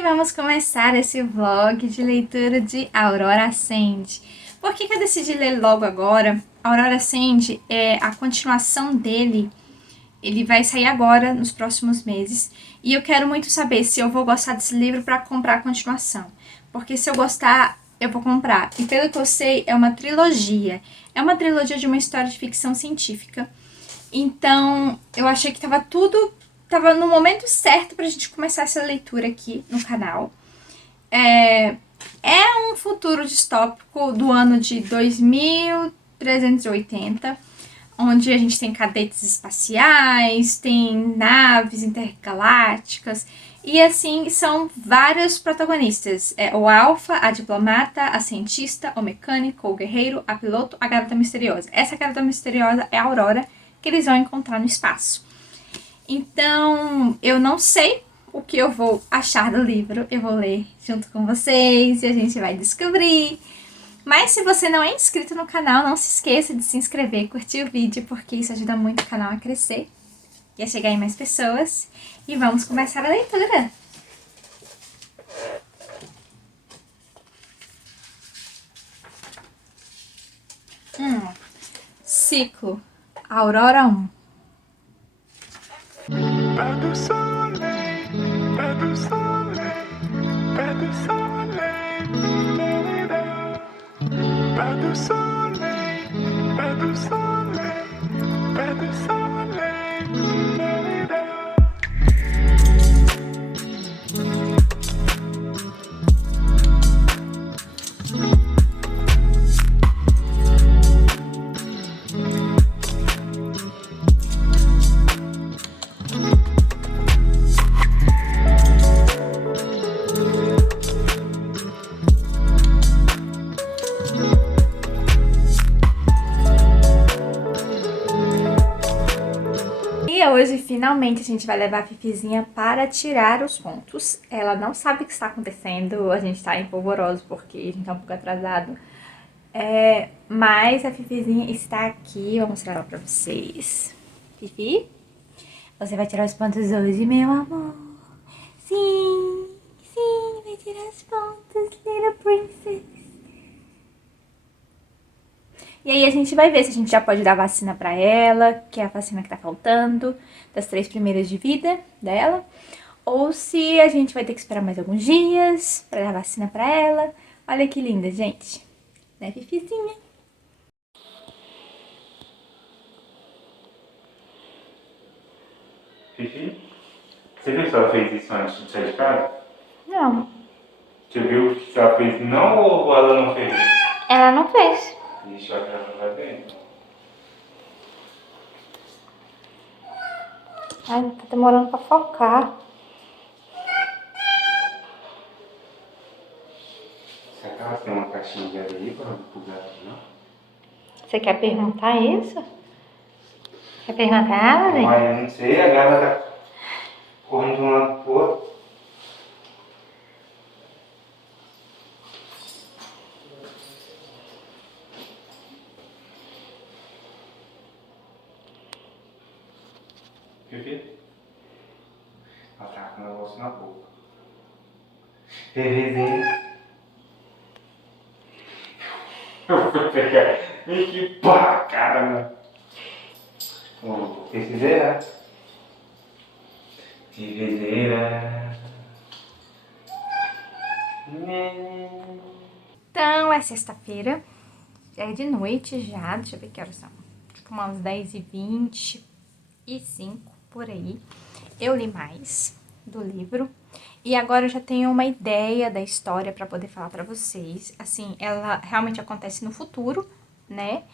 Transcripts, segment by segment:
E vamos começar esse vlog de leitura de Aurora Ascende. Por que eu decidi ler logo agora? Aurora Ascende é a continuação dele. Ele vai sair agora, nos próximos meses. E eu quero muito saber se eu vou gostar desse livro para comprar a continuação. Porque se eu gostar, eu vou comprar. E pelo que eu sei, é uma trilogia. É uma trilogia de uma história de ficção científica. Então, eu achei que tava no momento certo pra gente começar essa leitura aqui no canal. É um futuro distópico do ano de 2380, onde a gente tem cadetes espaciais, tem naves intergalácticas, e assim são vários protagonistas. É o Alpha, a diplomata, a cientista, o mecânico, o guerreiro, a piloto, a garota misteriosa. Essa garota misteriosa é a Aurora, que eles vão encontrar no espaço. Então, eu não sei o que eu vou achar do livro. Eu vou ler junto com vocês e a gente vai descobrir. Mas se você não é inscrito no canal, não se esqueça de se inscrever e curtir o vídeo, porque isso ajuda muito o canal a crescer e a chegar em mais pessoas. E vamos começar a leitura! Ciclo Aurora 1. Pas de soleil, pas de soleil, pas de soleil, pas de soleil, pas de soleil, pas de soleil. E hoje, finalmente, a gente vai levar a Fifizinha para tirar os pontos. Ela não sabe o que está acontecendo, a gente tá em polvoroso porque a gente tá um pouco atrasado. Mas a Fifizinha está aqui, vou mostrar ela pra vocês. Fifi, você vai tirar os pontos hoje, meu amor? Sim, sim, vai tirar os pontos, little princess. E aí a gente vai ver se a gente já pode dar vacina pra ela, que é a vacina que tá faltando, das 3 primeiras de vida dela. Ou se a gente vai ter que esperar mais alguns dias pra dar vacina pra ela. Olha que linda, gente. Né, Fifizinha? Fifi, você viu se ela fez isso antes de sair de casa? Não, Você viu se ela fez não ou ela não fez? ela não fez. Ixi, acho que ela não vai ver. Ai, tá demorando pra focar. Será que ela tem uma caixinha de areia para o gato, não? Você quer perguntar isso? Quer perguntar, Alan? Mas eu não sei, a gata tá correndo de um lado pro outro. Fifi? Ela tá com um negócio na boca. Bebezinho. Eu vou pegar. Vem que pá, cara, mano. Bebezeira. Bebezeira. Então, é sexta-feira. É de noite já. Deixa eu ver que horas são. Tipo umas 10h25, por aí. Eu li mais do livro. E agora eu já tenho uma ideia da história pra poder falar pra vocês. Assim, ela realmente acontece no futuro, né?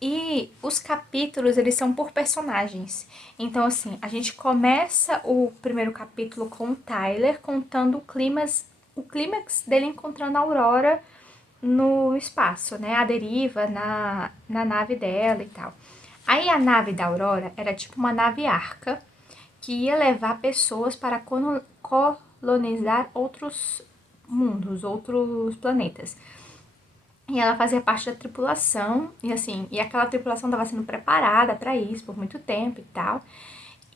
E os capítulos, eles são por personagens. Então, assim, a gente começa o primeiro capítulo com o Tyler contando o clímax dele encontrando a Aurora no espaço, né? A deriva na nave dela e tal. Aí a nave da Aurora era tipo uma nave arca que ia levar pessoas para colonizar outros mundos, outros planetas. E ela fazia parte da tripulação, e assim, e aquela tripulação estava sendo preparada para isso por muito tempo e tal.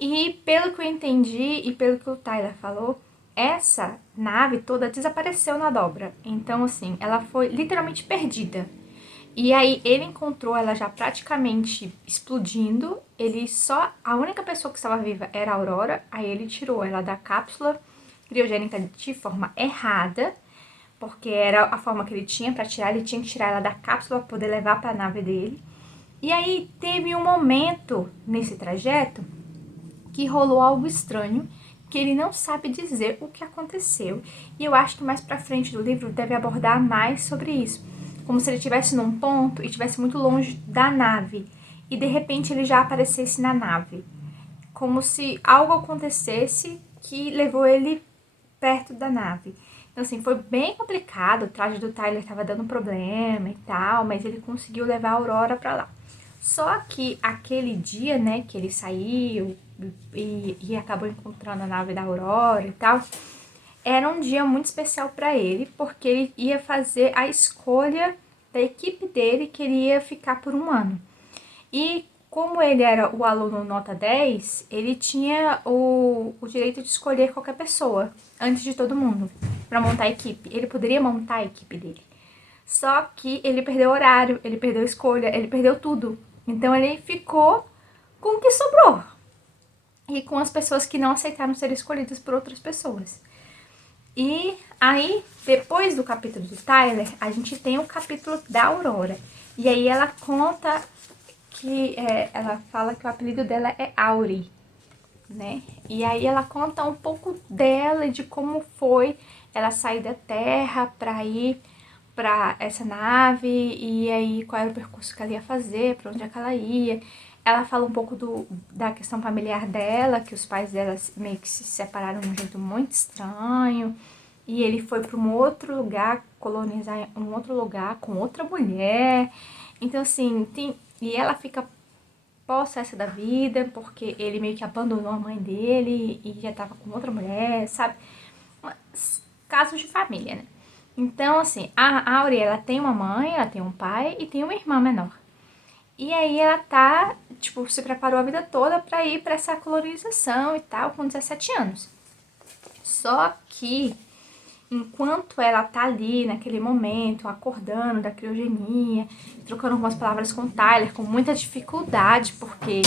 E pelo que eu entendi e pelo que o Tyler falou, essa nave toda desapareceu na dobra. Então, assim, ela foi literalmente perdida. E aí ele encontrou ela já praticamente explodindo. Ele só. A única pessoa que estava viva era a Aurora. Aí ele tirou ela da cápsula criogênica de forma errada, porque era a forma que ele tinha para tirar. Ele tinha que tirar ela da cápsula para poder levar para a nave dele. E aí teve um momento nesse trajeto que rolou algo estranho, que ele não sabe dizer o que aconteceu. E eu acho que mais pra frente do livro deve abordar mais sobre isso. Como se ele estivesse num ponto e estivesse muito longe da nave. E de repente ele já aparecesse na nave. Como se algo acontecesse que levou ele perto da nave. Então, assim, foi bem complicado. O traje do Tyler estava dando problema e tal, mas ele conseguiu levar a Aurora pra lá. Só que aquele dia, né, que ele saiu e acabou encontrando a nave da Aurora e tal, era um dia muito especial para ele, porque ele ia fazer a escolha da equipe dele, que ele ia ficar por um ano. E como ele era o aluno nota 10, ele tinha o direito de escolher qualquer pessoa, antes de todo mundo, para montar a equipe. Ele poderia montar a equipe dele. Só que ele perdeu o horário, ele perdeu a escolha, ele perdeu tudo. Então ele ficou com o que sobrou. E com as pessoas que não aceitaram ser escolhidas por outras pessoas. E aí, depois do capítulo do Tyler, a gente tem o capítulo da Aurora. E aí ela conta que ela fala que o apelido dela é Auri, né? E aí ela conta um pouco dela e de como foi ela sair da Terra para ir para essa nave e aí qual era o percurso que ela ia fazer, para onde é que ela ia. Ela fala um pouco da questão familiar dela, que os pais dela meio que se separaram de um jeito muito estranho. E ele foi para um outro lugar, colonizar um outro lugar com outra mulher. Então, assim, e ela fica possessa da vida, porque ele meio que abandonou a mãe dele e já tava com outra mulher, sabe? Casos de família, né? Então, assim, a Aurea, ela tem uma mãe, ela tem um pai e tem uma irmã menor. E aí ela tá, tipo, se preparou a vida toda pra ir pra essa colonização e tal, com 17 anos. Só que, enquanto ela tá ali, naquele momento, acordando da criogenia, trocando algumas palavras com o Tyler, com muita dificuldade, porque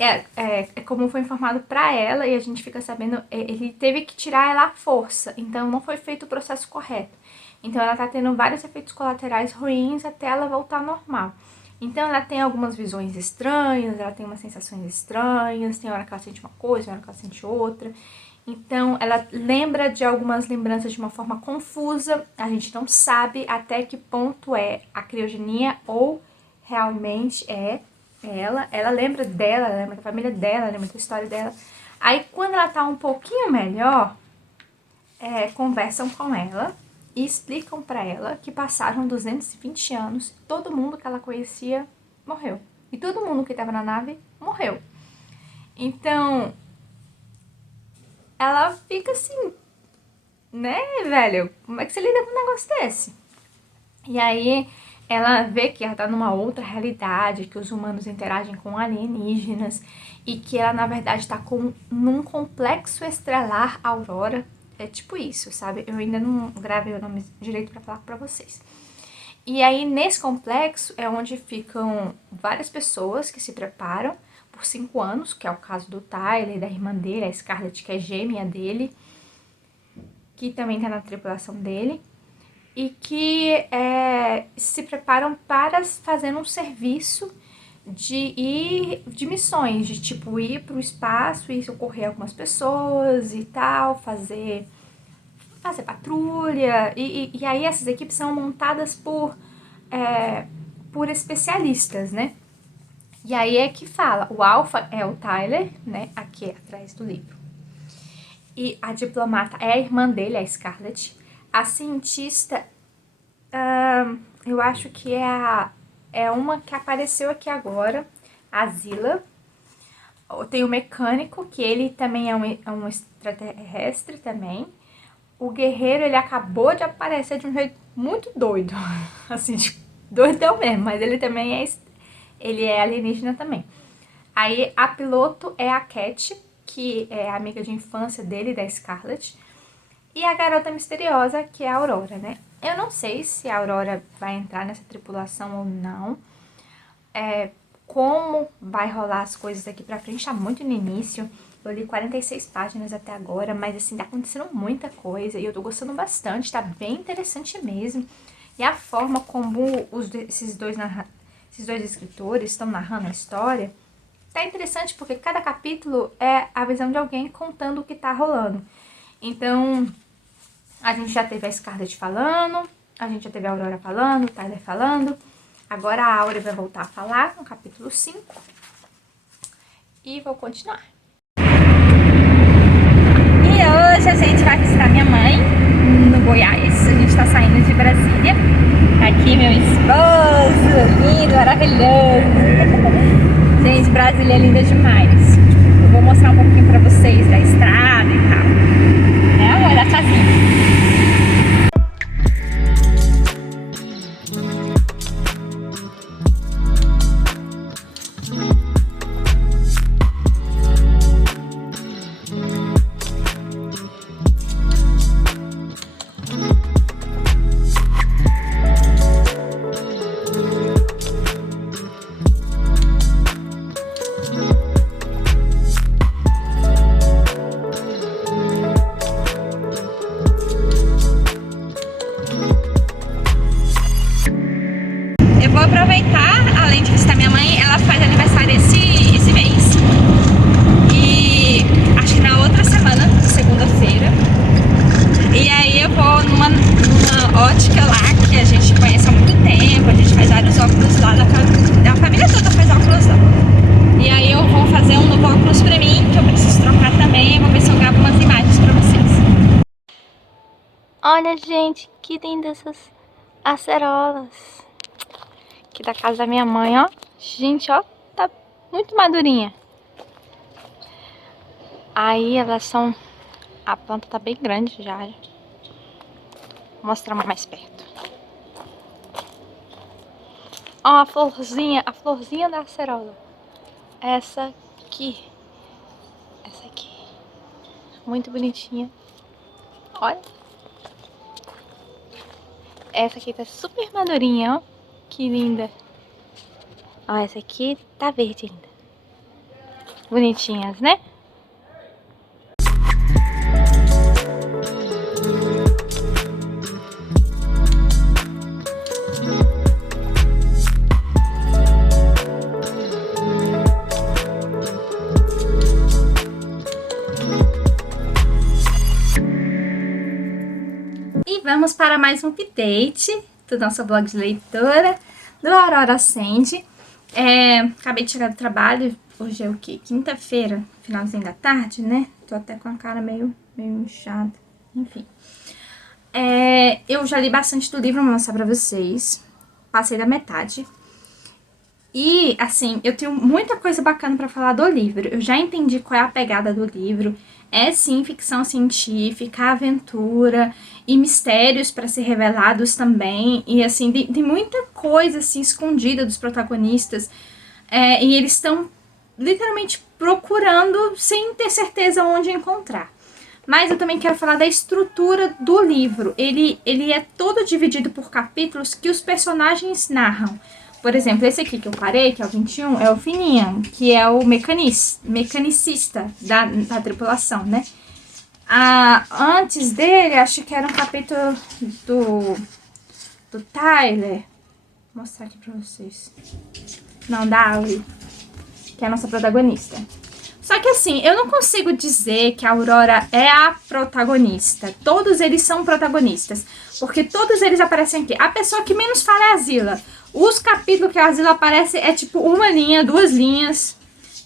é como foi informado pra ela e a gente fica sabendo, ele teve que tirar ela à força, então não foi feito o processo correto. Então ela tá tendo vários efeitos colaterais ruins até ela voltar ao normal. Então ela tem algumas visões estranhas, ela tem umas sensações estranhas, tem hora que ela sente uma coisa, tem hora que ela sente outra. Então ela lembra de algumas lembranças de uma forma confusa, a gente não sabe até que ponto é a criogenia ou realmente é ela lembra dela, ela lembra da família dela, ela lembra da história dela. Aí quando ela tá um pouquinho melhor, conversam com ela e explicam pra ela que passaram 220 anos, todo mundo que ela conhecia morreu. E todo mundo que tava na nave morreu. Então, ela fica assim, né, velho? Como é que você lida com um negócio desse? E aí ela vê que ela tá numa outra realidade, que os humanos interagem com alienígenas e que ela, na verdade, tá num complexo estrelar Aurora. É tipo isso, sabe? Eu ainda não gravei o nome direito pra falar pra vocês. E aí, nesse complexo, é onde ficam várias pessoas que se preparam por 5 anos, que é o caso do Tyler, da irmã dele, a Scarlett, que é gêmea dele, que também tá na tripulação dele, e que se preparam para fazer um serviço de missões, de tipo ir para o espaço e socorrer algumas pessoas e tal, fazer patrulha, e aí essas equipes são montadas por especialistas, né? E aí é que fala, o Alpha é o Tyler, né, aqui atrás do livro. E a diplomata é a irmã dele, a Scarlett. A cientista, eu acho que é uma que apareceu aqui agora, a Zila. Tem o mecânico, que ele também é um extraterrestre também. O guerreiro, ele acabou de aparecer de um jeito muito doido. Assim, doidão mesmo, mas ele também ele é alienígena também. Aí a piloto é a Cat, que é amiga de infância dele, da Scarlett. e a garota misteriosa, que é a Aurora, né? Eu não sei se a Aurora vai entrar nessa tripulação ou não. Como vai rolar as coisas daqui pra frente, tá muito no início. Eu li 46 páginas até agora, mas assim, tá acontecendo muita coisa e eu tô gostando bastante, tá bem interessante mesmo. E a forma como esses dois escritores estão narrando a história tá interessante, porque cada capítulo é a visão de alguém contando o que tá rolando. Então, a gente já teve a Scarlett falando, a gente já teve a Aurora falando, o Tyler falando. Agora a Áurea vai voltar a falar no capítulo 5. E vou continuar. E hoje a gente vai visitar minha mãe no Goiás. A gente tá saindo de Brasília. Aqui meu esposo, lindo, maravilhoso. Gente, Brasília é linda demais. Eu vou mostrar um pouquinho pra vocês da estrada e tal. Amor, dá tchauzinho. Eu vou aproveitar, além de visitar minha mãe, ela faz aniversário esse mês. E acho que na outra semana, segunda-feira. E aí eu vou numa ótica lá, que a gente conhece há muito tempo, a gente faz vários óculos lá, a família toda faz óculos lá. E aí eu vou fazer um novo óculos pra mim, que eu preciso trocar também, vou ver se eu gravo umas imagens pra vocês. Olha, gente, que lindas essas acerolas. Aqui da casa da minha mãe, ó. Gente, ó, tá muito madurinha. Aí elas são... A planta tá bem grande já. Vou mostrar mais perto. Ó, a florzinha da acerola. Essa aqui. Essa aqui. Muito bonitinha. Olha. Essa aqui tá super madurinha, ó. Que linda. Ó, essa aqui tá verde ainda. Bonitinhas, né? E vamos para mais um update do nosso blog de leitora do Aurora Acende. Acabei de chegar do trabalho, hoje é o quê? Quinta-feira, finalzinho da tarde, né? Tô até com a cara meio inchada, enfim. Eu já li bastante do livro, vou mostrar pra vocês. Passei da metade. E, assim, eu tenho muita coisa bacana pra falar do livro. Eu já entendi qual é a pegada do livro. É, sim, ficção científica, aventura e mistérios pra ser revelados também. E, assim, tem muita coisa, assim, escondida dos protagonistas. E eles estão, literalmente, procurando sem ter certeza onde encontrar. Mas eu também quero falar da estrutura do livro. Ele é todo dividido por capítulos que os personagens narram. Por exemplo, esse aqui que eu parei, que é o 21, é o Finian, que é o mecanicista da tripulação, né? Antes dele, acho que era um capítulo do Tyler. Vou mostrar aqui pra vocês. Não, da Auri, que é a nossa protagonista. Só que assim, eu não consigo dizer que a Aurora é a protagonista. Todos eles são protagonistas, porque todos eles aparecem aqui. A pessoa que menos fala é a Zila. Os capítulos que a Zila aparece é tipo uma linha, 2 linhas.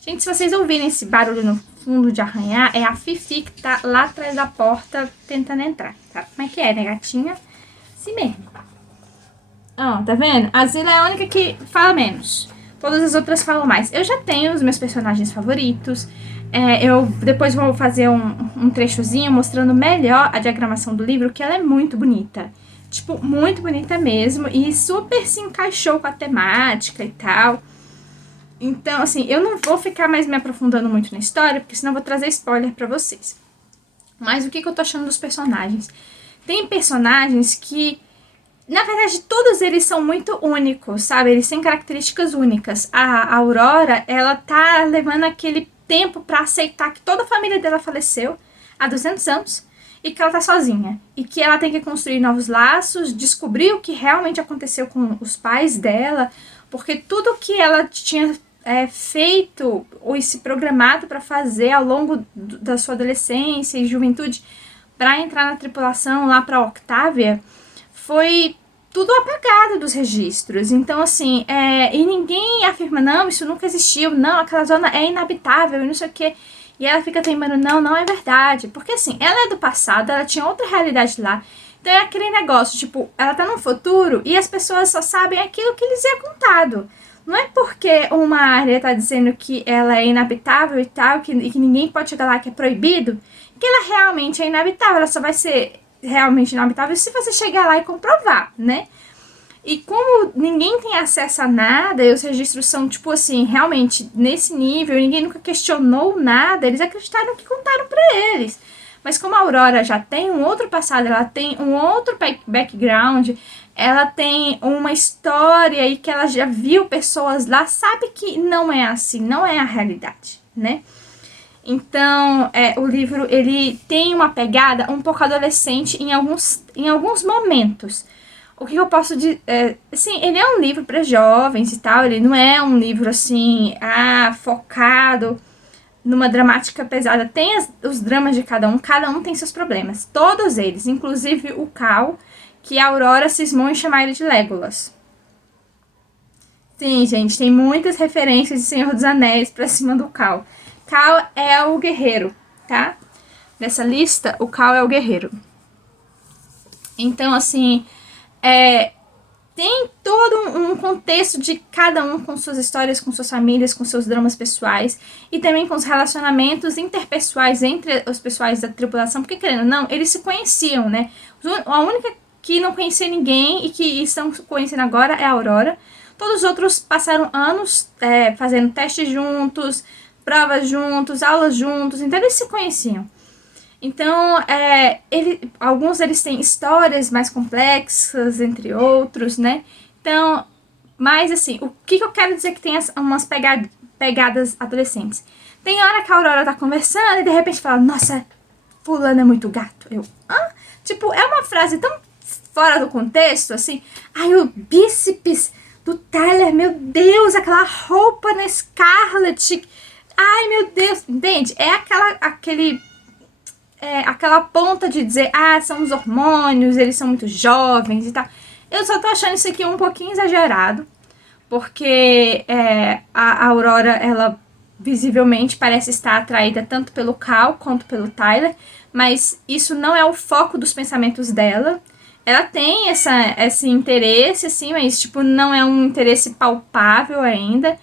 Gente, se vocês ouvirem esse barulho no fundo de arranhar, é a Fifi que tá lá atrás da porta tentando entrar. Sabe como é que é, né, gatinha? Assim mesmo. Ó, tá vendo? A Zila é a única que fala menos. Todas as outras falam mais. Eu já tenho os meus personagens favoritos. Eu depois vou fazer um trechozinho mostrando melhor a diagramação do livro, que ela é muito bonita. Tipo, muito bonita mesmo. E super se encaixou com a temática e tal. Então, assim, eu não vou ficar mais me aprofundando muito na história, porque senão eu vou trazer spoiler pra vocês. Mas o que eu tô achando dos personagens? Tem personagens que, na verdade, todos eles são muito únicos, sabe? Eles têm características únicas. A Aurora, ela tá levando aquele tempo pra aceitar que toda a família dela faleceu há 200 anos e que ela tá sozinha. E que ela tem que construir novos laços, descobrir o que realmente aconteceu com os pais dela, porque tudo que ela tinha feito ou se programado para fazer ao longo da sua adolescência e juventude para entrar na tripulação lá para Octavia foi tudo apagado dos registros. Então, assim, e ninguém afirma, não, isso nunca existiu, não, aquela zona é inabitável e não sei o que. E ela fica teimando, não é verdade. Porque, assim, ela é do passado, ela tinha outra realidade lá. Então é aquele negócio, tipo, ela tá no futuro e as pessoas só sabem aquilo que lhes é contado. Não é porque uma área tá dizendo que ela é inabitável e tal, e que ninguém pode chegar lá, que é proibido, que ela realmente é inabitável. Ela só vai ser realmente inabitável se você chegar lá e comprovar, né? E como ninguém tem acesso a nada, e os registros são, tipo assim, realmente nesse nível, ninguém nunca questionou nada, eles acreditaram no que contaram pra eles. Mas como a Aurora já tem um outro passado, ela tem um outro background, ela tem uma história e que ela já viu pessoas lá, sabe que não é assim, não é a realidade, né? Então, o livro, ele tem uma pegada um pouco adolescente em alguns momentos. O que eu posso dizer? Assim, ele é um livro para jovens e tal, ele não é um livro, assim, focado numa dramática pesada. Tem os dramas de cada um tem seus problemas. Todos eles, inclusive o Cal, que a Aurora cismou em chamar ele de Legolas. Sim, gente, tem muitas referências de Senhor dos Anéis pra cima do Cal. Cal é o guerreiro, tá? Nessa lista, o Cal é o guerreiro. Então, assim, tem todo um contexto de cada um com suas histórias, com suas famílias, com seus dramas pessoais e também com os relacionamentos interpessoais entre os pessoais da tripulação, porque, querendo ou não, eles se conheciam, né? A única que não conhecia ninguém e que estão conhecendo agora é a Aurora. Todos os outros passaram anos fazendo testes juntos, provas juntos, aulas juntos, então eles se conheciam. Então, alguns deles têm histórias mais complexas, entre outros, né? Então, mas assim, o que eu quero dizer que tem umas pegadas adolescentes? Tem hora que a Aurora tá conversando e de repente fala, nossa, fulano é muito gato. Tipo, é uma frase tão fora do contexto, assim. Ai, o bíceps do Tyler, meu Deus, aquela roupa na Scarlett. Ai, meu Deus, entende? É aquela ponta de dizer, são os hormônios, eles são muito jovens e tal. Eu só tô achando isso aqui um pouquinho exagerado, porque a Aurora, ela visivelmente parece estar atraída tanto pelo Cal quanto pelo Tyler, mas isso não é o foco dos pensamentos dela. Ela tem esse interesse, assim, mas tipo, não é um interesse palpável ainda.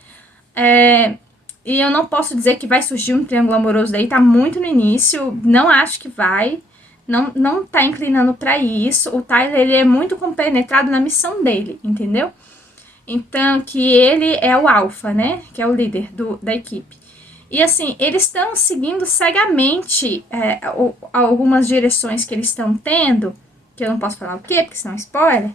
E eu não posso dizer que vai surgir um triângulo amoroso daí, tá muito no início, não acho que vai, não tá inclinando pra isso. O Tyler, ele é muito compenetrado na missão dele, entendeu? Então, que ele é o alfa, né, que é o líder da equipe. E assim, eles estão seguindo cegamente algumas direções que eles estão tendo, que eu não posso falar o quê, porque senão é spoiler.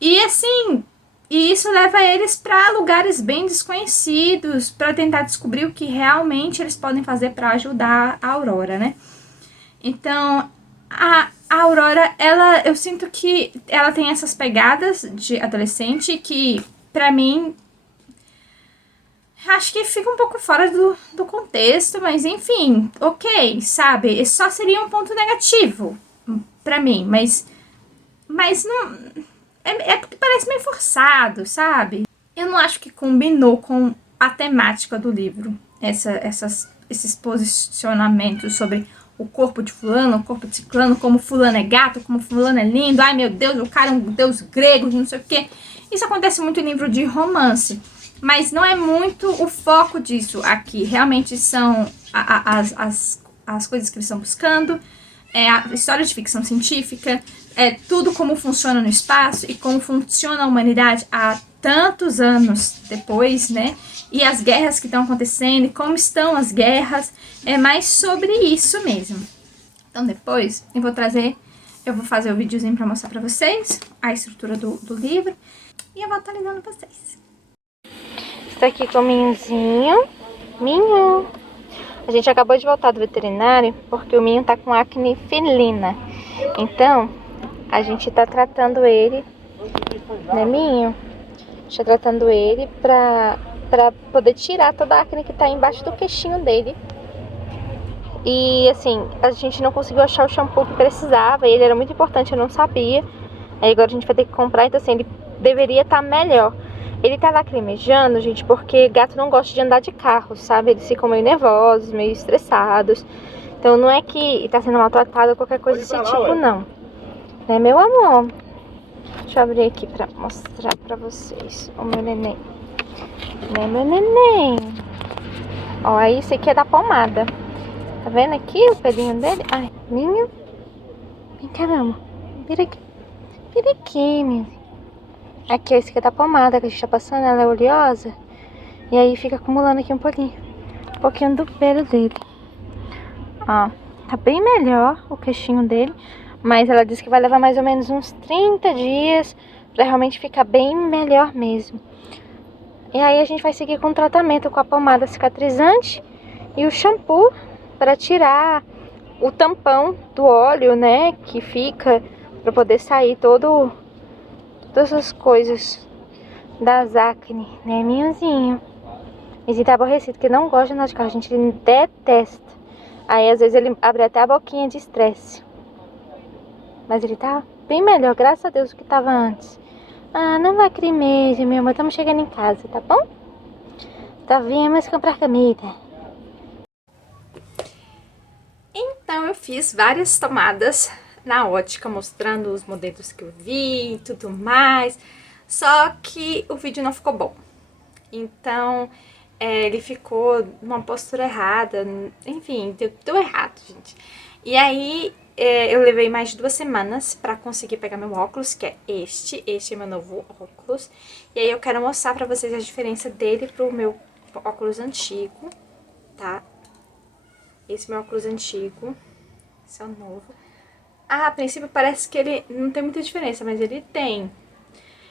E assim, isso leva eles para lugares bem desconhecidos, para tentar descobrir o que realmente eles podem fazer para ajudar a Aurora, né? Então, a Aurora, eu sinto que ela tem essas pegadas de adolescente que, pra mim, acho que fica um pouco fora do contexto, mas enfim, ok, sabe? Só seria um ponto negativo pra mim, mas não... É porque parece meio forçado, sabe? Eu não acho que combinou com a temática do livro, esses posicionamentos sobre o corpo de fulano, o corpo de ciclano, como fulano é gato, como fulano é lindo, ai meu Deus, o cara é um deus grego, não sei o quê. Isso acontece muito em livro de romance, mas não é muito o foco disso aqui. Realmente são as coisas que eles estão buscando, a história de ficção científica, tudo como funciona no espaço e como funciona a humanidade há tantos anos depois, né? E as guerras que estão acontecendo e como estão as guerras, é mais sobre isso mesmo. Então depois eu vou fazer o videozinho pra mostrar pra vocês a estrutura do livro e eu vou atualizando vocês. Estou aqui com o Minhozinho. Minho! A gente acabou de voltar do veterinário porque o Minho tá com acne felina. Então, a gente tá tratando ele, né, Minho? A gente tá tratando ele pra poder tirar toda a acne que tá embaixo do queixinho dele. E assim, a gente não conseguiu achar o shampoo que precisava, ele era muito importante, eu não sabia. Aí agora a gente vai ter que comprar, então assim, ele deveria estar melhor. Ele tá lacrimejando, gente, porque gato não gosta de andar de carro, sabe? Eles ficam meio nervosos, meio estressados. Então não é que tá sendo maltratado ou qualquer coisa desse tipo, não. Né, meu amor? Deixa eu abrir aqui pra mostrar pra vocês o meu neném. Né, meu neném? Ó, aí esse aqui é da pomada. Tá vendo aqui o pelinho dele? Ai, Minho. Vem cá, meu amor. Vira aqui. Vira aqui, meu. Aqui, esse aqui é da pomada que a gente tá passando. Ela é oleosa. E aí fica acumulando aqui um pouquinho. Um pouquinho do pelo dele. Ó, tá bem melhor o queixinho dele. Mas ela disse que vai levar mais ou menos uns 30 dias pra realmente ficar bem melhor mesmo. E aí a gente vai seguir com o tratamento com a pomada cicatrizante e o shampoo para tirar o tampão do óleo, né, que fica, para poder sair todas essas coisas das acne, né, Minhozinho? Ele tá aborrecido, porque não gosta de andar de carro, gente, ele detesta. Aí às vezes ele abre até a boquinha de estresse. Mas ele tá bem melhor, graças a Deus, do que tava antes. Ah, não lacrimeja, meu amor, estamos chegando em casa, tá bom? Tá, viemos comprar comida. Então eu fiz várias tomadas na ótica, mostrando os modelos que eu vi e tudo mais. Só que o vídeo não ficou bom. Então ele ficou numa postura errada. Enfim, deu errado, gente. E aí eu levei mais de 2 semanas pra conseguir pegar meu óculos, que é este. Este é meu novo óculos. E aí eu quero mostrar pra vocês a diferença dele pro meu óculos antigo, tá? Esse é meu óculos antigo, esse é o novo. Ah, a princípio parece que ele não tem muita diferença, mas ele tem.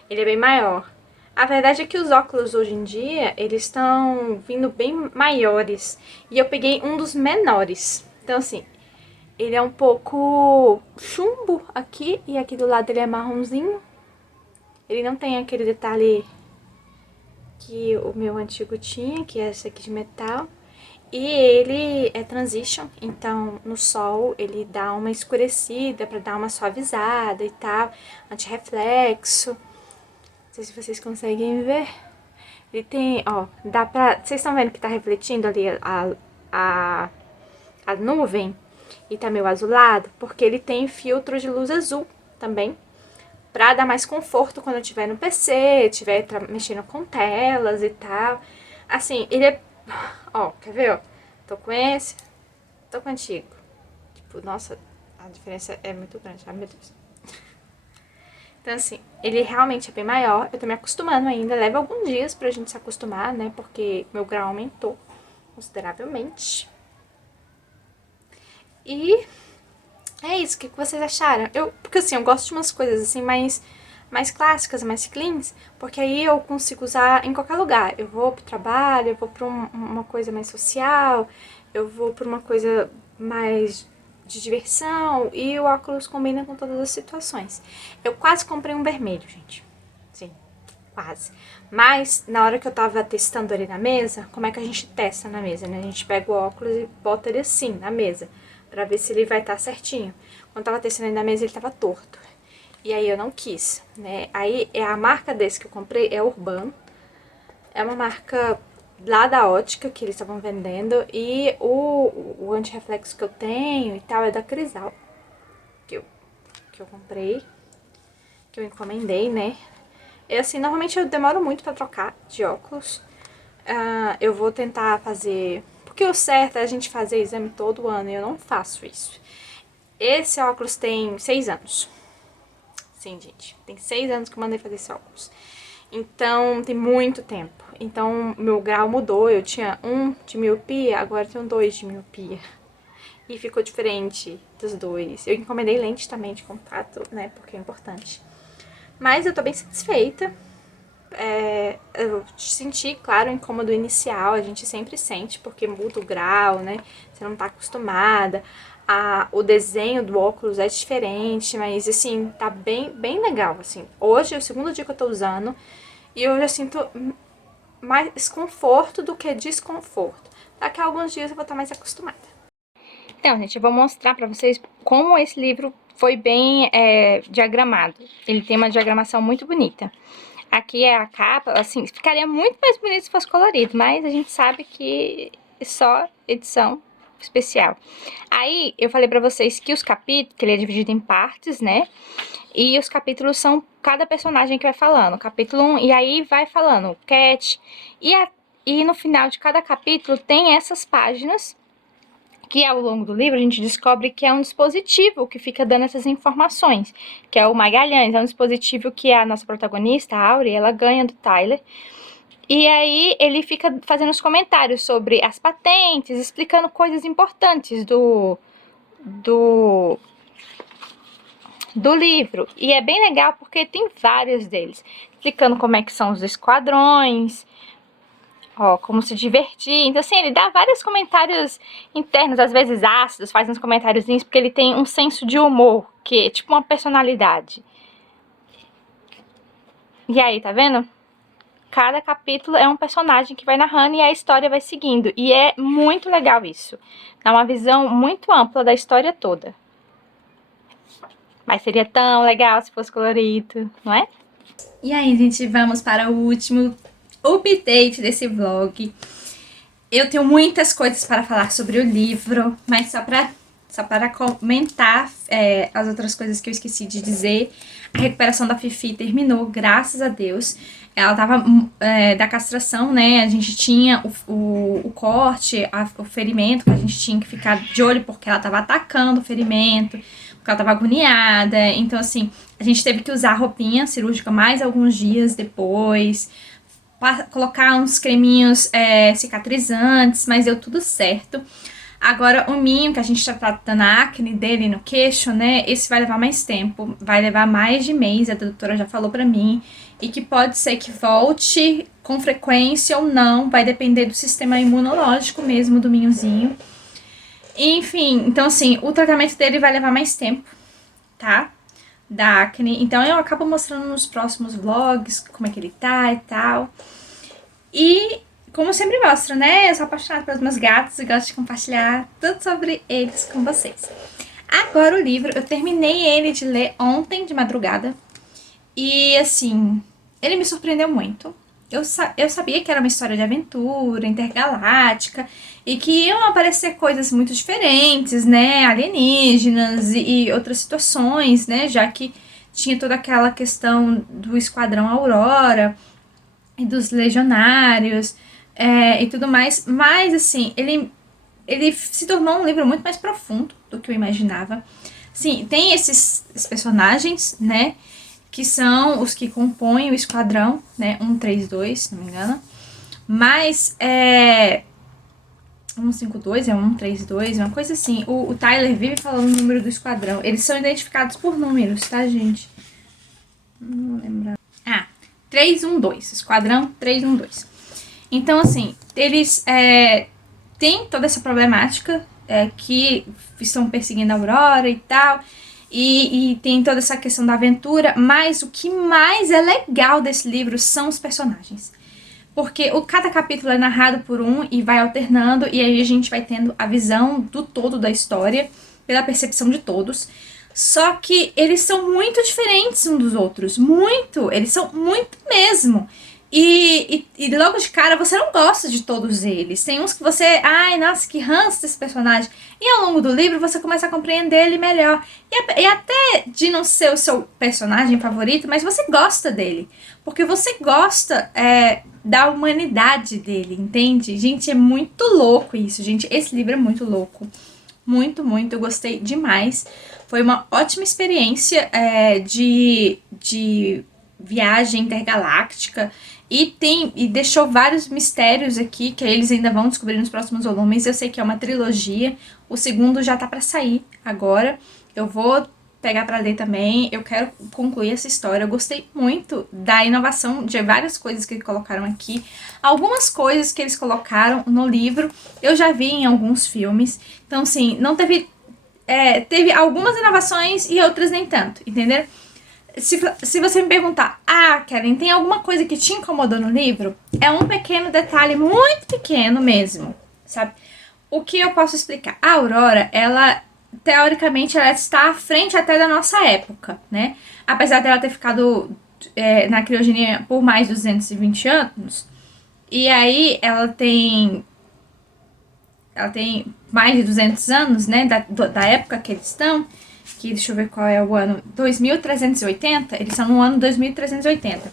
Ele é bem maior. A verdade é que os óculos hoje em dia, eles estão vindo bem maiores. E eu peguei um dos menores. Então assim, ele é um pouco chumbo aqui e aqui do lado ele é marronzinho. Ele não tem aquele detalhe que o meu antigo tinha, que é esse aqui de metal. E ele é transition, então no sol ele dá uma escurecida pra dar uma suavizada e tal, antirreflexo. Não sei se vocês conseguem ver. Ele tem, ó, dá pra... Vocês estão vendo que tá refletindo ali a nuvem e tá meio azulado? Porque ele tem filtro de luz azul também, pra dar mais conforto quando eu estiver no PC, estiver mexendo com telas e tal. Assim, ele é... Ó, quer ver, ó? Tô com esse, tô com o antigo. Tipo, nossa, a diferença é muito grande, ai meu Deus. Então assim, ele realmente é bem maior, eu tô me acostumando ainda, leva alguns dias pra gente se acostumar, né, porque meu grau aumentou consideravelmente. E é isso, o que vocês acharam? Porque assim, eu gosto de umas coisas assim mais clássicas, mais cleans, porque aí eu consigo usar em qualquer lugar. Eu vou pro trabalho, eu vou pra uma coisa mais social, eu vou pra uma coisa mais de diversão, e o óculos combina com todas as situações. Eu quase comprei um vermelho, gente. Sim, quase. Mas, na hora que eu tava testando ele na mesa, como é que a gente testa na mesa, né? A gente pega o óculos e bota ele assim, na mesa, pra ver se ele vai estar certinho. Quando eu tava testando ele na mesa, ele tava torto. E aí eu não quis, né? Aí a marca desse que eu comprei é Urban. É uma marca lá da ótica que eles estavam vendendo. E o antirreflexo que eu tenho e tal é da Crisal. Que eu comprei. Que eu encomendei, né? E assim, normalmente eu demoro muito pra trocar de óculos. Eu vou tentar fazer... Porque o certo é a gente fazer exame todo ano e eu não faço isso. Esse óculos tem 6 anos. Sim, gente, tem 6 anos que eu mandei fazer esse óculos. Então, tem muito tempo. Então, meu grau mudou. Eu tinha 1 de miopia, agora eu tenho 2 de miopia. e ficou diferente dos dois. Eu encomendei lente também de contato, né, porque é importante. Mas eu tô bem satisfeita. Eu senti, claro, o incômodo inicial, a gente sempre sente, porque muda o grau, né, você não tá acostumada. O desenho do óculos é diferente, mas assim, tá bem legal, assim. Hoje é o segundo dia que eu tô usando e eu já sinto mais conforto do que desconforto. Daqui a alguns dias eu vou estar mais acostumada. Então, gente, eu vou mostrar pra vocês como esse livro foi bem diagramado. Ele tem uma diagramação muito bonita. Aqui é a capa, assim, ficaria muito mais bonito se fosse colorido, mas a gente sabe que é só edição especial. Aí, eu falei pra vocês que os capítulos, que ele é dividido em partes, né? E os capítulos são cada personagem que vai falando. Capítulo 1, e aí vai falando Cat. E no final de cada capítulo tem essas páginas que ao longo do livro a gente descobre que é um dispositivo que fica dando essas informações, que é o Magalhães, é um dispositivo que a nossa protagonista, a Auri, ela ganha do Tyler. E aí ele fica fazendo os comentários sobre as patentes, explicando coisas importantes do livro. E é bem legal porque tem vários deles, explicando como é que são os esquadrões, ó, como se divertir. Então, assim, ele dá vários comentários internos, às vezes ácidos, faz uns comentáriozinhos, porque ele tem um senso de humor, que é tipo uma personalidade. E aí, tá vendo? Cada capítulo é um personagem que vai narrando e a história vai seguindo. E é muito legal isso. Dá uma visão muito ampla da história toda. Mas seria tão legal se fosse colorido, não é? E aí, gente, vamos para o último update desse vlog. Eu tenho muitas coisas para falar sobre o livro, mas só para comentar as outras coisas que eu esqueci de dizer. A recuperação da Fifi terminou, graças a Deus. Ela tava da castração, né? A gente tinha o corte, o ferimento, que a gente tinha que ficar de olho porque ela tava atacando o ferimento, porque ela tava agoniada. Então, assim, a gente teve que usar roupinha cirúrgica mais alguns dias depois, colocar uns creminhos cicatrizantes, mas deu tudo certo. Agora, o Minho, que a gente tá tratando a acne dele no queixo, né? Esse vai levar mais tempo, vai levar mais de mês, a doutora já falou pra mim. E que pode ser que volte com frequência ou não, vai depender do sistema imunológico mesmo do Minhozinho. Enfim, então assim, o tratamento dele vai levar mais tempo, tá? Da acne. Então eu acabo mostrando nos próximos vlogs como é que ele tá e tal. E como sempre mostro, né? Eu sou apaixonada pelos meus gatos e gosto de compartilhar tudo sobre eles com vocês. Agora o livro, eu terminei ele de ler ontem de madrugada. E assim, ele me surpreendeu muito. Eu sabia que era uma história de aventura, intergaláctica, e que iam aparecer coisas muito diferentes, né? Alienígenas e outras situações, né? Já que tinha toda aquela questão do Esquadrão Aurora e dos Legionários e tudo mais. Mas, assim, ele se tornou um livro muito mais profundo do que eu imaginava. Sim, tem esses personagens, né? Que são os que compõem o esquadrão, né, 132, se não me engano. Mas 152, 132, uma coisa assim. O Tyler vive falando o número do esquadrão. Eles são identificados por números, tá, gente? Não vou lembrar. 312, esquadrão 312. Então, assim, eles têm toda essa problemática que estão perseguindo a Aurora e tal. E tem toda essa questão da aventura, mas o que mais é legal desse livro são os personagens. Porque cada capítulo é narrado por um e vai alternando, e aí a gente vai tendo a visão do todo da história, pela percepção de todos. Só que eles são muito diferentes uns dos outros, muito, eles são muito mesmo. E logo de cara você não gosta de todos eles. Tem uns que você, ai, nossa, que ranço desse personagem. E ao longo do livro você começa a compreender ele melhor. E até de não ser o seu personagem favorito, mas você gosta dele. Porque você gosta da humanidade dele, entende? Gente, é muito louco isso, gente. Esse livro é muito louco. Muito, muito. Eu gostei demais. Foi uma ótima experiência de viagem intergaláctica. E deixou vários mistérios aqui que eles ainda vão descobrir nos próximos volumes. Eu sei que é uma trilogia. O segundo já tá pra sair agora. Eu vou pegar pra ler também. Eu quero concluir essa história. Eu gostei muito da inovação de várias coisas que eles colocaram aqui. Algumas coisas que eles colocaram no livro eu já vi em alguns filmes. Então, assim, não teve... teve algumas inovações e outras nem tanto, entendeu? Se você me perguntar, Karen, tem alguma coisa que te incomodou no livro? É um pequeno detalhe, muito pequeno mesmo, sabe? O que eu posso explicar? A Aurora, ela, teoricamente, ela está à frente até da nossa época, né? Apesar dela ter ficado na criogenia por mais de 220 anos, e aí ela tem mais de 200 anos, né, da época que eles estão, que deixa eu ver qual é o ano, 2380, eles são no ano 2380.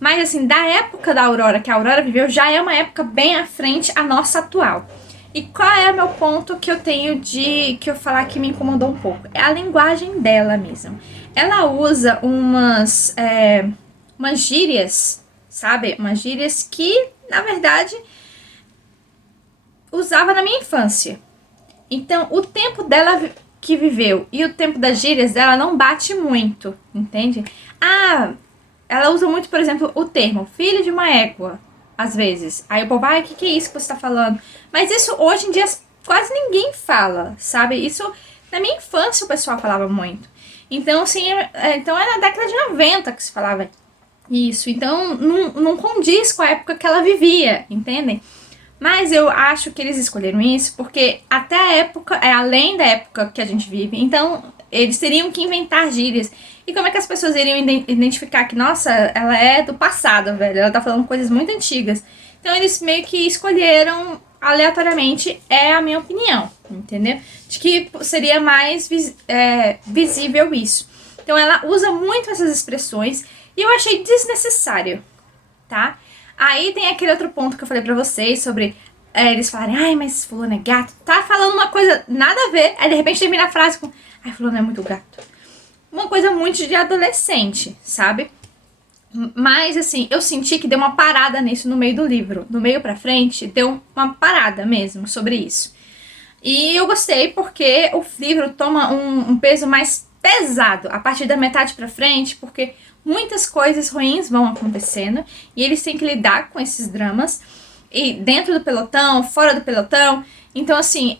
Mas assim, da época da Aurora, que a Aurora viveu, já é uma época bem à frente a nossa atual. E qual é o meu ponto que eu tenho que eu falar que me incomodou um pouco? É a linguagem dela mesmo. Ela usa umas gírias, sabe? Umas gírias que, na verdade, usava na minha infância. Então, o tempo dela que viveu e o tempo das gírias dela não bate muito, entende? Ela usa muito, por exemplo, o termo filho de uma égua, às vezes. Aí o povo, o que é isso que você tá falando? Mas isso, hoje em dia, quase ninguém fala, sabe? Isso, na minha infância, o pessoal falava muito. Então, assim, então é na década de 90 que se falava isso. Então, não condiz com a época que ela vivia, entendem? Mas eu acho que eles escolheram isso porque até a época, além da época que a gente vive, então eles teriam que inventar gírias. E como é que as pessoas iriam identificar que, nossa, ela é do passado, velho, ela tá falando coisas muito antigas. Então eles meio que escolheram aleatoriamente, é a minha opinião, entendeu? De que seria mais visível isso. Então ela usa muito essas expressões e eu achei desnecessário, tá? Aí tem aquele outro ponto que eu falei pra vocês sobre eles falarem, mas fulano é gato. Tá falando uma coisa nada a ver, aí de repente termina a frase com, fulano é muito gato. Uma coisa muito de adolescente, sabe? Mas assim, eu senti que deu uma parada nisso no meio do livro. Do meio pra frente, deu uma parada mesmo sobre isso. E eu gostei porque o livro toma um peso mais pesado a partir da metade pra frente, porque muitas coisas ruins vão acontecendo e eles têm que lidar com esses dramas, e dentro do pelotão, fora do pelotão. Então, assim,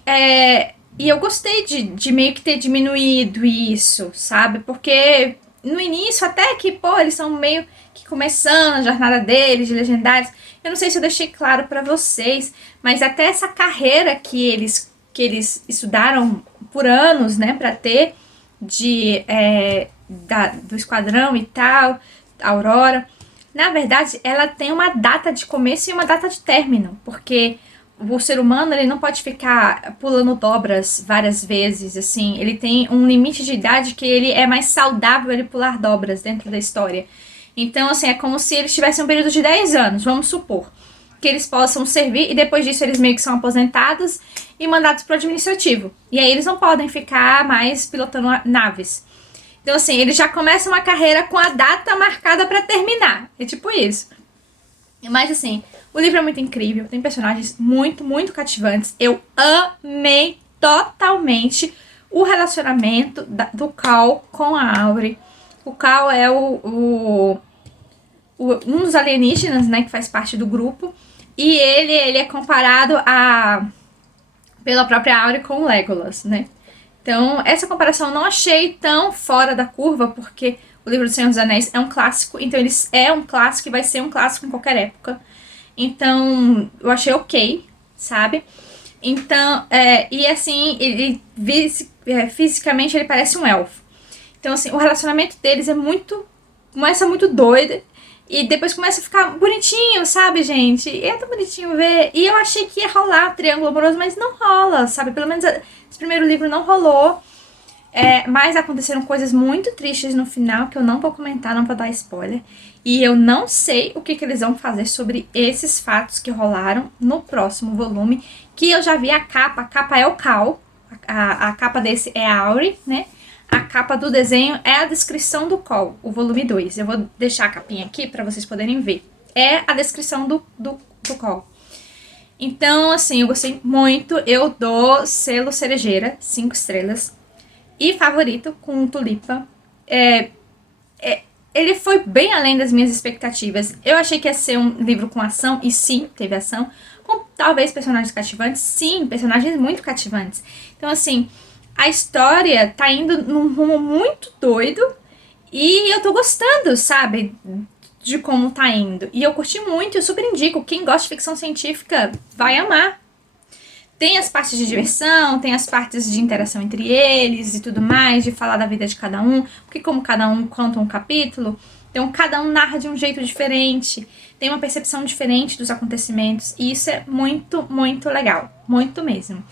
e eu gostei de meio que ter diminuído isso, sabe? Porque no início, até que, eles são meio que começando a jornada deles, de legendários. Eu não sei se eu deixei claro pra vocês, mas até essa carreira que eles estudaram por anos, né, pra ter, do esquadrão e tal, Aurora, na verdade, ela tem uma data de começo e uma data de término, porque o ser humano, ele não pode ficar pulando dobras várias vezes, assim, ele tem um limite de idade que ele é mais saudável ele pular dobras dentro da história. Então, assim, é como se eles tivessem um período de 10 anos, vamos supor, que eles possam servir, e depois disso eles meio que são aposentados e mandados pro administrativo. E aí eles não podem ficar mais pilotando naves. Então, assim, eles já começam uma carreira com a data marcada pra terminar. É tipo isso. Mas, assim, o livro é muito incrível. Tem personagens muito, muito cativantes. Eu amei totalmente o relacionamento do Cal com a Auri. O Cal é um dos alienígenas, né, que faz parte do grupo. E ele é comparado pela própria Auri com o Legolas, né? Então, essa comparação eu não achei tão fora da curva, porque o livro do Senhor dos Anéis é um clássico, então ele é um clássico e vai ser um clássico em qualquer época. Então, eu achei ok, sabe? Então, e assim, ele fisicamente ele parece um elfo. Então, assim, o relacionamento deles começa muito doido, e depois começa a ficar bonitinho, sabe, gente? E é tão bonitinho ver. E eu achei que ia rolar o triângulo amoroso, mas não rola, sabe? Pelo menos esse primeiro livro não rolou. Mas aconteceram coisas muito tristes no final, que eu não vou comentar, não vou dar spoiler. E eu não sei o que eles vão fazer sobre esses fatos que rolaram no próximo volume. Que eu já vi a capa é o Cal. A capa desse é a Auri, né? A capa do desenho é a descrição do Call, o volume 2. Eu vou deixar a capinha aqui para vocês poderem ver. É a descrição do Call. Então, assim, eu gostei muito. Eu dou selo cerejeira, 5 estrelas. E favorito com Tulipa. Ele foi bem além das minhas expectativas. Eu achei que ia ser um livro com ação, e sim, teve ação. Com talvez personagens cativantes, sim, personagens muito cativantes. Então, assim, a história tá indo num rumo muito doido e eu tô gostando, sabe, de como tá indo. E eu curti muito, eu super indico. Quem gosta de ficção científica vai amar. Tem as partes de diversão, tem as partes de interação entre eles e tudo mais, de falar da vida de cada um, porque como cada um conta um capítulo, então cada um narra de um jeito diferente, tem uma percepção diferente dos acontecimentos, e isso é muito, muito legal, muito mesmo.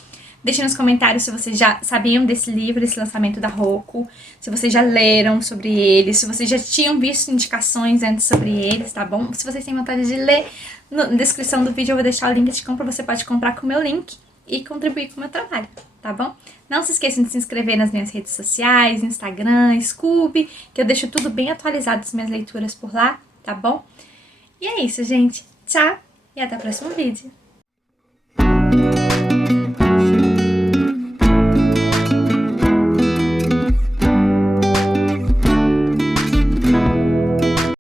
Deixem nos comentários se vocês já sabiam desse livro, desse lançamento da Roku, se vocês já leram sobre ele, se vocês já tinham visto indicações antes sobre eles, tá bom? Se vocês têm vontade de ler, na descrição do vídeo eu vou deixar o link de compra, você pode comprar com o meu link e contribuir com o meu trabalho, tá bom? Não se esqueçam de se inscrever nas minhas redes sociais, Instagram, Scooby, que eu deixo tudo bem atualizado as minhas leituras por lá, tá bom? E é isso, gente. Tchau e até o próximo vídeo.